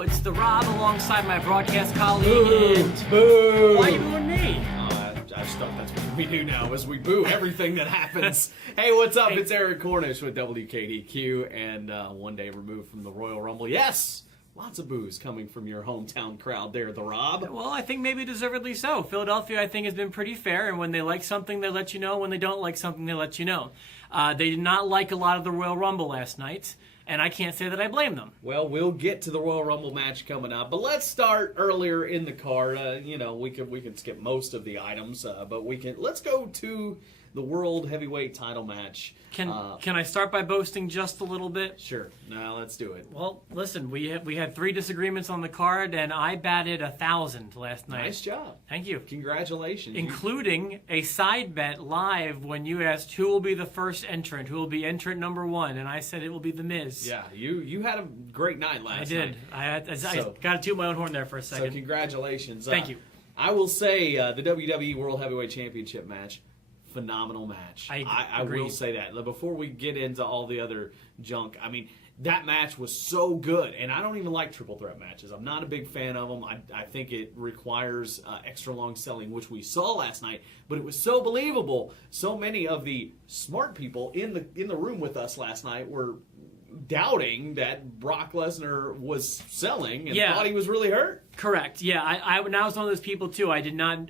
now. It's the Rob alongside my broadcast colleague. Boo! Why are you booing me? I just thought that's what we do now, is we boo everything that happens. Hey, what's up? It's Eric Cornish with WKDQ, and one day removed from the Royal Rumble. Yes! Lots of boos coming from your hometown crowd there, the Rob. Well, I think maybe deservedly so. Philadelphia, I think, has been pretty fair, and when they like something, they let you know. When they don't like something, they let you know. They did not like a lot of the Royal Rumble last night, and I can't say that I blame them. Well, we'll get to the Royal Rumble match coming up, but let's start earlier in the card. We can skip most of the items, but let's go to the World Heavyweight Title match. Can I start by boasting just a little bit? Sure. No, let's do it. Well, listen, we had 3 disagreements on the card, and I batted 1,000 last night. Nice job. Thank you. Congratulations. Including a side bet live when you asked who will be the first entrant, who will be entrant number 1, and I said it will be The Miz. Yeah, you had a great night last night. I did. I got to toot my own horn there for a second. So congratulations. Thank you. I will say the WWE World Heavyweight Championship match, phenomenal match. I will say that. Before we get into all the other junk, I mean, that match was so good. And I don't even like triple threat matches. I'm not a big fan of them. I think it requires extra long selling, which we saw last night. But it was so believable. So many of the smart people in the room with us last night were doubting that Brock Lesnar was selling and thought he was really hurt. Correct. Yeah, I was one of those people too. I didn't know,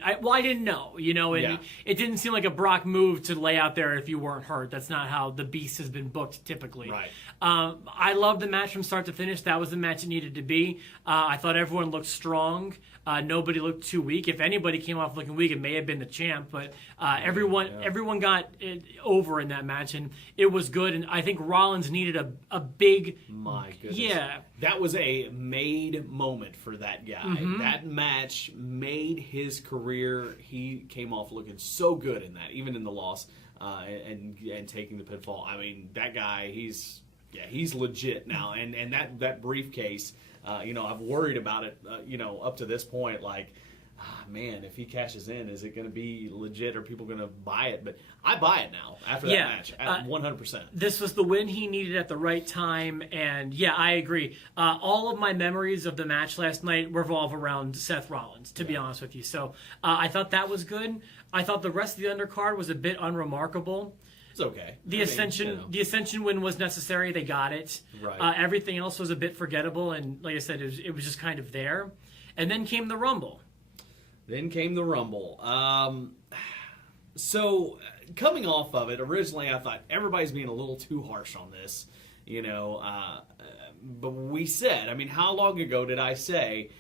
and it didn't seem like a Brock move to lay out there if you weren't hurt. That's not how the Beast has been booked typically. Right. I loved the match from start to finish. That was the match it needed to be. I thought everyone looked strong. Nobody looked too weak. If anybody came off looking weak, it may have been the champ, but everyone got it over in that match, and it was good. And I think Rollins needed a big. My goodness. Yeah. That was a made moment for that guy. Mm-hmm. That match made his career. He came off looking so good in that, even in the loss and taking the pinfall. I mean, that guy, he's legit now. And that briefcase, I've worried about it, up to this point, like, man, if he cashes in, is it going to be legit? Are people going to buy it? But I buy it now after that match, 100%. This was the win he needed at the right time, and yeah, I agree. All of my memories of the match last night revolve around Seth Rollins, to be honest with you. So I thought that was good. I thought the rest of the undercard was a bit unremarkable. It's okay. The Ascension win was necessary. They got it. Right. Everything else was a bit forgettable, and like I said, it was just kind of there. And then came the Rumble. So coming off of it, originally I thought everybody's being a little too harsh on this, but we said, I mean, how long ago did I say,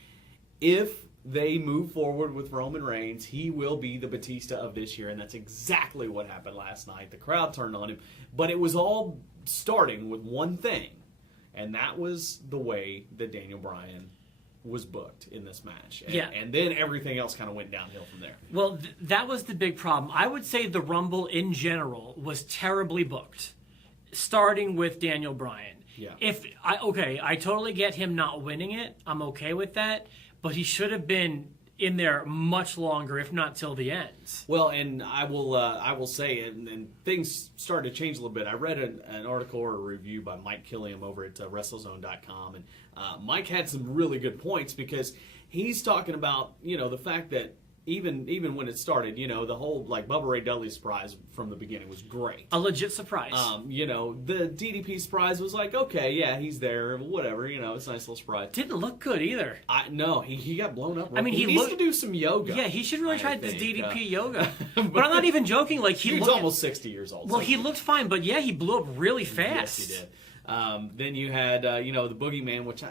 if they move forward with Roman Reigns, he will be the Batista of this year, and that's exactly what happened last night. The crowd turned on him, but it was all starting with one thing, and that was the way that Daniel Bryan was booked in this match. And then everything else kind of went downhill from there. Well, that was the big problem. I would say the Rumble in general was terribly booked, starting with Daniel Bryan. Yeah. I totally get him not winning it. I'm okay with that. But he should have been in there much longer, if not till the end. Well, and I will say, and things started to change a little bit. I read an article or a review by Mike Killiam over at WrestleZone.com, and Mike had some really good points, because he's talking about, the fact that even when it started, the whole, like, Bubba Ray Dudley surprise from the beginning was great. A legit surprise. The DDP surprise was like, okay, yeah, he's there, whatever, it's a nice little surprise. Didn't look good either. No, he got blown up. I mean, he needs to do some yoga. Yeah, he should really try this DDP yoga. But I'm not even joking. Like, he was almost 60 years old. Well, he looked fine, but yeah, he blew up really fast. Yes, he did. Then you had, the Boogeyman, which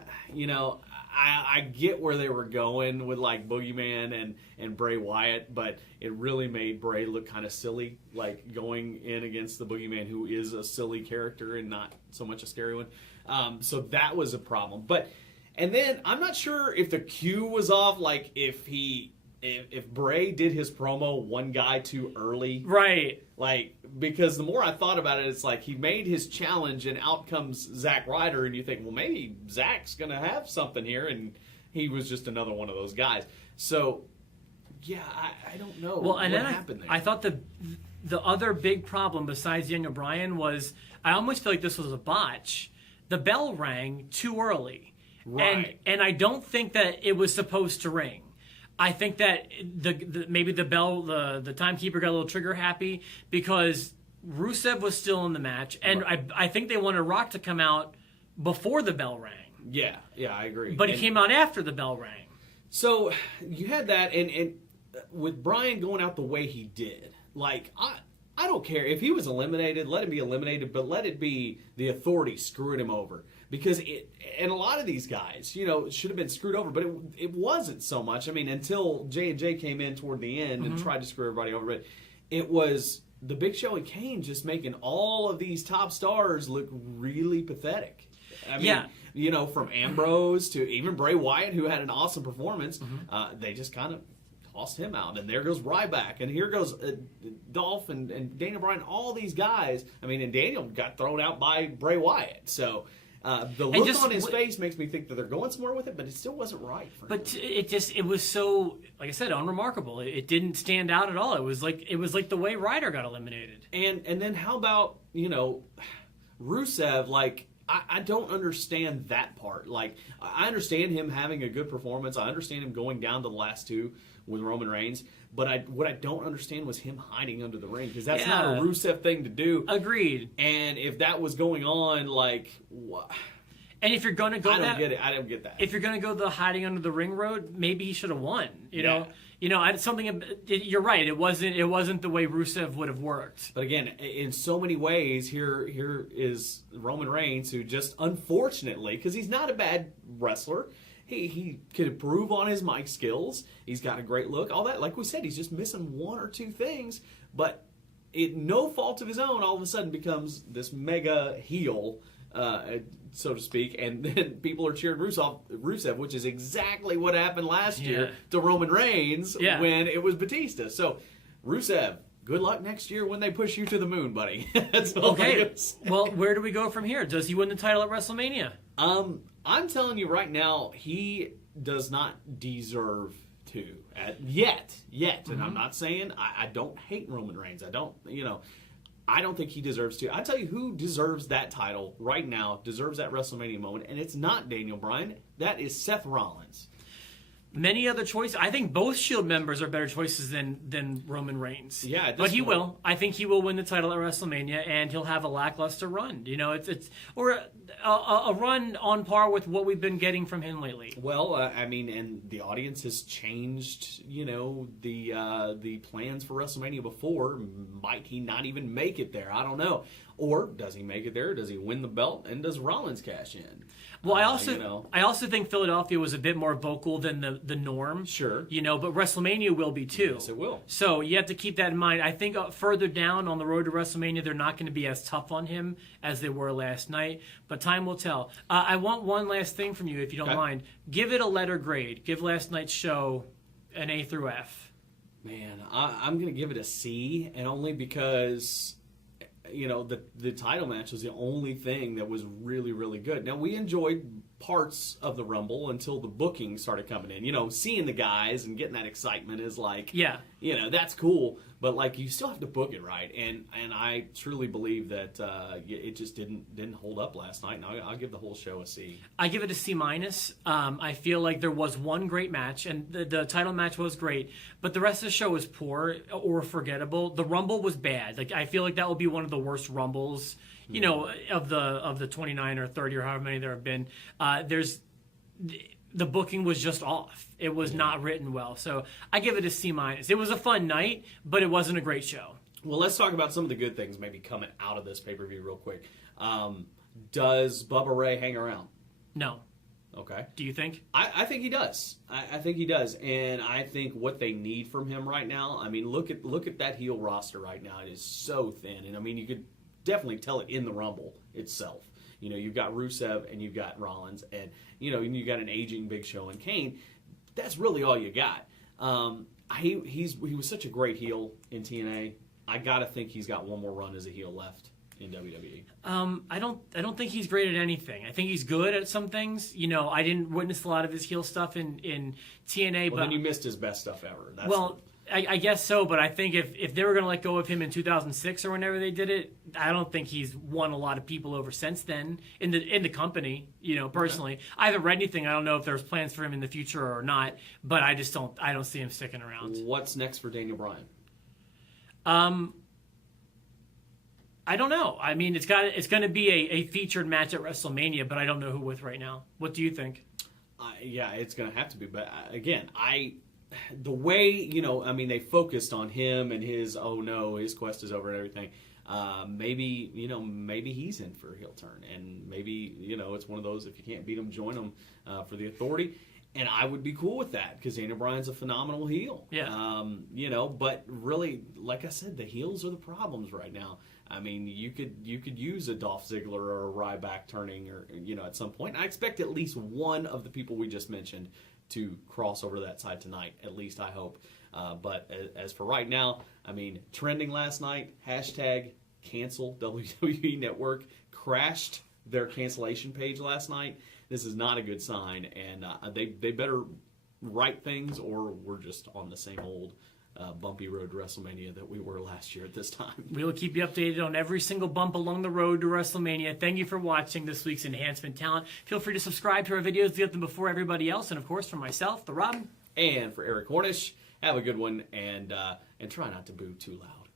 I get where they were going with, like, Boogeyman and Bray Wyatt, but it really made Bray look kind of silly, like, going in against the Boogeyman, who is a silly character and not so much a scary one. So that was a problem. And then I'm not sure if the cue was off, like, if Bray did his promo one guy too early. Right. Like, because the more I thought about it, it's like he made his challenge and out comes Zack Ryder, and you think, well, maybe Zack's going to have something here, and he was just another one of those guys. So, yeah, I don't know what happened there. I thought the other big problem besides Daniel Bryan was, I almost feel like this was a botch. The bell rang too early. Right. And I don't think that it was supposed to ring. I think that maybe the timekeeper got a little trigger happy because Rusev was still in the match, and I think they wanted Rock to come out before the bell rang. Yeah, I agree. But he came out after the bell rang. So you had that, and with Bryan going out the way he did, like I don't care if he was eliminated, let him be eliminated, but let it be the Authority screwing him over. Because and a lot of these guys, should have been screwed over, but it wasn't so much. I mean, until J&J came in toward the end and tried to screw everybody over, but it was the Big Show and Kane just making all of these top stars look really pathetic. I mean, from Ambrose to even Bray Wyatt, who had an awesome performance, they just kind of tossed him out. And there goes Ryback, and here goes Dolph and Daniel Bryan, all these guys. I mean, and Daniel got thrown out by Bray Wyatt, so... the look on his face makes me think that they're going somewhere with it, but it still wasn't right for him. But it was so, like I said, unremarkable. It didn't stand out at all. It was like the way Ryder got eliminated. And then how about Rusev? Like I don't understand that part. Like I understand him having a good performance. I understand him going down to the last two with Roman Reigns. But what I don't understand was him hiding under the ring, because that's not a Rusev thing to do. Agreed. And if that was going on, like, what? And if you're going to go, I don't get it. I don't get that. If you're going to go the hiding under the ring road, maybe he should have won. You know, you're right. It wasn't the way Rusev would have worked. But again, in so many ways, here is Roman Reigns, who just unfortunately, because he's not a bad wrestler. He could improve on his mic skills. He's got a great look. All that, like we said, he's just missing one or two things. But no fault of his own, all of a sudden becomes this mega heel, so to speak. And then people are cheering Rusev, which is exactly what happened last year to Roman Reigns when it was Batista. So, Rusev, good luck next year when they push you to the moon, buddy. That's all okay. Well, where do we go from here? Does he win the title at WrestleMania? I'm telling you right now, he does not deserve to yet. And I'm not saying I don't hate Roman Reigns. I don't think he deserves to. I tell you who deserves that title right now, deserves that WrestleMania moment, and it's not Daniel Bryan. That is Seth Rollins. Many other choices. I think both Shield members are better choices than Roman Reigns. Yeah, but he will. I think he will win the title at WrestleMania, and he'll have a lackluster run. Or a run on par with what we've been getting from him lately. Well, I mean, and the audience has changed. The plans for WrestleMania before. Might he not even make it there? I don't know. Or does he make it there? Does he win the belt? And does Rollins cash in? Well, I also think Philadelphia was a bit more vocal than the norm. Sure. But WrestleMania will be too. Yes, it will. So you have to keep that in mind. I think further down on the road to WrestleMania, they're not going to be as tough on him as they were last night. But time will tell. I want one last thing from you, if you don't mind. Give it a letter grade. Give last night's show an A through F. Man, I'm going to give it a C, and only because... the title match was the only thing that was really, really good. Now, we enjoyed parts of the Rumble until the booking started coming in. Seeing the guys and getting that excitement is like, that's cool. But, like, you still have to book it right. And I truly believe that it just didn't hold up last night. And I'll give the whole show a C. I give it a C-. I feel like there was one great match, and the title match was great. But the rest of the show was poor or forgettable. The Rumble was bad. Like, I feel like that will be one of the worst Rumbles, of the 29 or 30 or however many there have been. The booking was just off. It was not written well. So I give it a C-. It was a fun night, but it wasn't a great show. Well, let's talk about some of the good things maybe coming out of this pay-per-view real quick. Does Bubba Ray hang around? No. Okay. Do you think? I think he does. I think he does. And I think what they need from him right now, I mean, look at that heel roster right now. It is so thin. And, I mean, you could definitely tell it in the Rumble itself. You've got Rusev and you've got Rollins, and you got an aging Big Show and Kane. That's really all you got. He was such a great heel in TNA. I gotta think he's got one more run as a heel left in WWE. I don't think he's great at anything. I think he's good at some things. I didn't witness a lot of his heel stuff in TNA. Well, then you missed his best stuff ever. I guess so, but I think if they were going to let go of him in 2006 or whenever they did it, I don't think he's won a lot of people over since then in the company. Personally, okay. I haven't read anything. I don't know if there's plans for him in the future or not, but I don't see him sticking around. What's next for Daniel Bryan? I don't know. I mean, it's going to be a featured match at WrestleMania, but I don't know who with right now. What do you think? Yeah, it's going to have to be. But again, the way, they focused on him and his, oh no, his quest is over and everything. Maybe he's in for a heel turn. And maybe, it's one of those, if you can't beat him, join him for the Authority. And I would be cool with that because Daniel Bryan's a phenomenal heel. Yeah. But really, like I said, the heels are the problems right now. I mean, you could use a Dolph Ziggler or a Ryback turning or, at some point. I expect at least one of the people we just mentioned to cross over to that side tonight. At least I hope. But as for right now, I mean, trending last night, #cancel WWE Network crashed their cancellation page last night. This is not a good sign, and they better write things, or we're just on the same old bumpy road to WrestleMania that we were last year at this time. We will keep you updated on every single bump along the road to WrestleMania. Thank you for watching this week's Enhancement Talent. Feel free to subscribe to our videos to get them before everybody else, and of course, for myself, the Rob, and for Eric Cornish, have a good one, and try not to boo too loud.